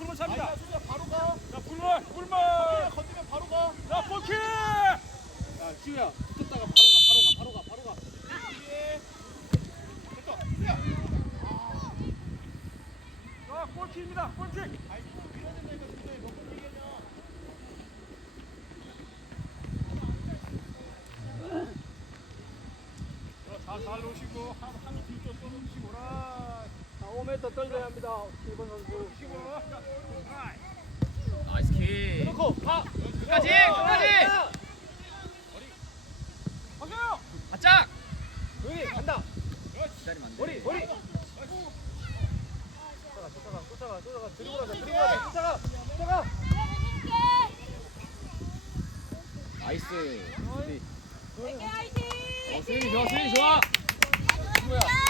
불멀 삽니다. 아니야, 바로 가. 자, 불멀. 불멀. 건드면 바로 가. 자, 볼킥. 야, 지우야. 붙었다가 바로 가. 바로 가. 바로 가. 바로 가. 예. 아. 됐다. 야. 자, 볼킥입니다. 볼킥. 자, 잘 오시고 한, 한. 오메 m 떨려야 합니다. 7번 선수. 나이스 키. 놓고 파. 끝까지. 끝까지. 머리. 가세요. 바짝. 여기 간다. 기다리면 안 돼. 머리, 머리. 쫓아가 쫓아가 쫓아가 들고 가자 들고 가자 쫓아가 쫓아가 나이스 어, 스윙 좋아 스윙, 좋 <좋습니다. 목소리>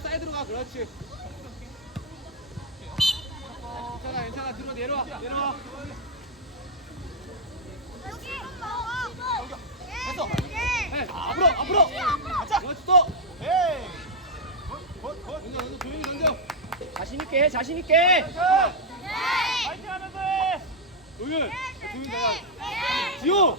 사이 들어가 그렇지 괜찮아 괜찮아 들어 내려와 내려와 여기 예. 예. 아, 앞으로 앞으로 앞으로 앞으로 가자 그렇지 또 에이 곧곧곧 조용히 던져 자신 있게 해 자신 있게 예. 파이팅 하면서 예. 해 조용히 조용히 가자 지호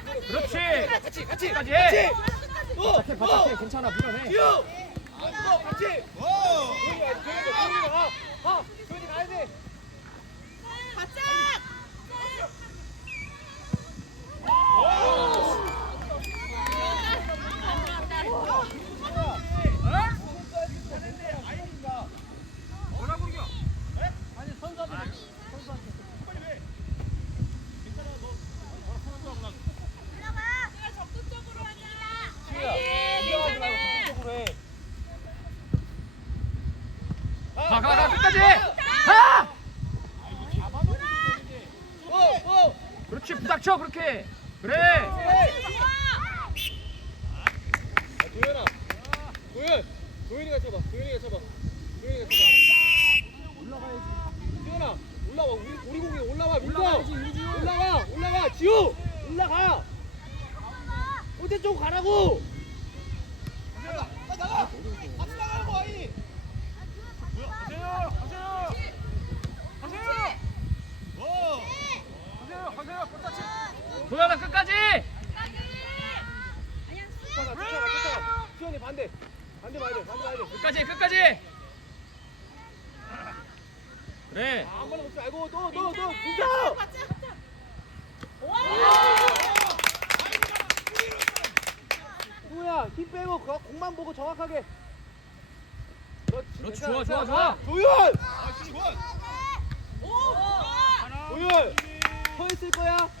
그렇지. 같이 같이 같이. 같이. 오! 같이. 같이. 같이, 괜찮아. 불안해. 뛰어. 아, 같이. 오! 가, 가, 가, 가, 끝까지! 어, 가! 아, 가. 아, 이거, 가. 가. 어, 어. 그렇지, 부닥쳐, 그렇게! 그래! 도현아! 도현! 도현이가 잡아, 도현이가 잡아. 도현이가 잡아. 도현아, 올라와. 우리, 우리 올라와, 민호! 올라와, 올라와, 지우! 올라가! 어제 좀 가라고! 나가! 나가! 같이 나 도현아 끝까지! 않지... 끝까지! 끝까지! 반대 반대! 반대 반대 끝까지! 끝까지! 그래! uh, 아 야힘 빼고 공만 그 보고 정확하게 너 좋아 좋아 <드최� understood> 좋아 조율! 조율! 조율! 있을 거야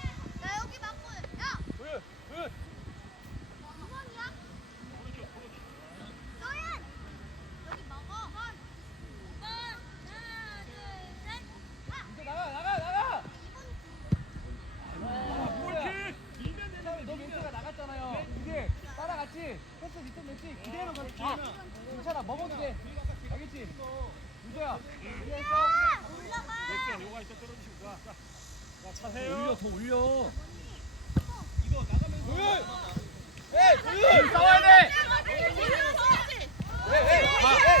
그대로가 아, 괜찮아. 괜찮아 먹어도 돼 알겠지? 윤서야 올라 올려 올려 모기, 모기.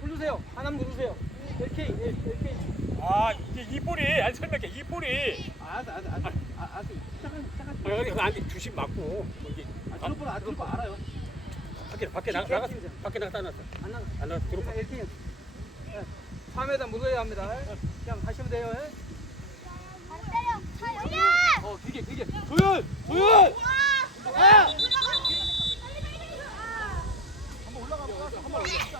부르세요. 하나만 누르세요. LK. LK, LK. 아, 이게 이 뿌리. 아니, 설명해. 이 뿌리. 아, 알았어, 알았어. 아, 알았어. 아, 시작한, 시작한, 아니, 뭐. 아니, 뭐 아, 주로포를, 아, 아, 아, 아, 아, 아, 아, 주식 맞고. 아, 아, 아, 아, 아, 아, 아, 아, 아, 밖에 밖에 나가 밖에 나가 떠났어 안 나가 안 나가 들어 봐 일등 삼회다 무거워야 합니다 네. 그냥 가시면 돼요 안 때려 차 여기야 어 되게 되게 조율 조율 한번 올라가 볼까 한번 올라가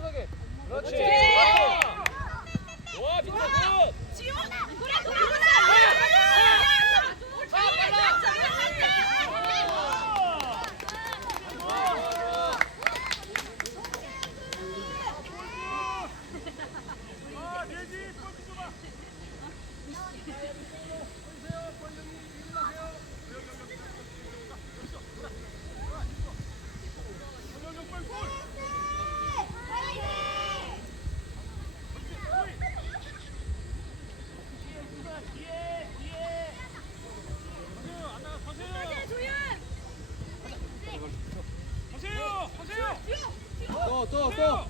빠르 그렇지. 와, 와빈 지원아, 그래, 그래, 또, 또.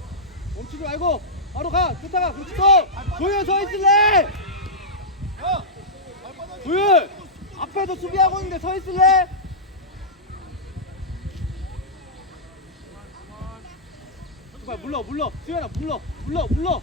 멈추지 말고. 바로 가. 쫓아가. 그렇지, 조현, 서 있을래? 조현! 앞에서 수비하고 있는데 서 있을래? 물러, 물러. 수현아, 물러. 물러, 물러.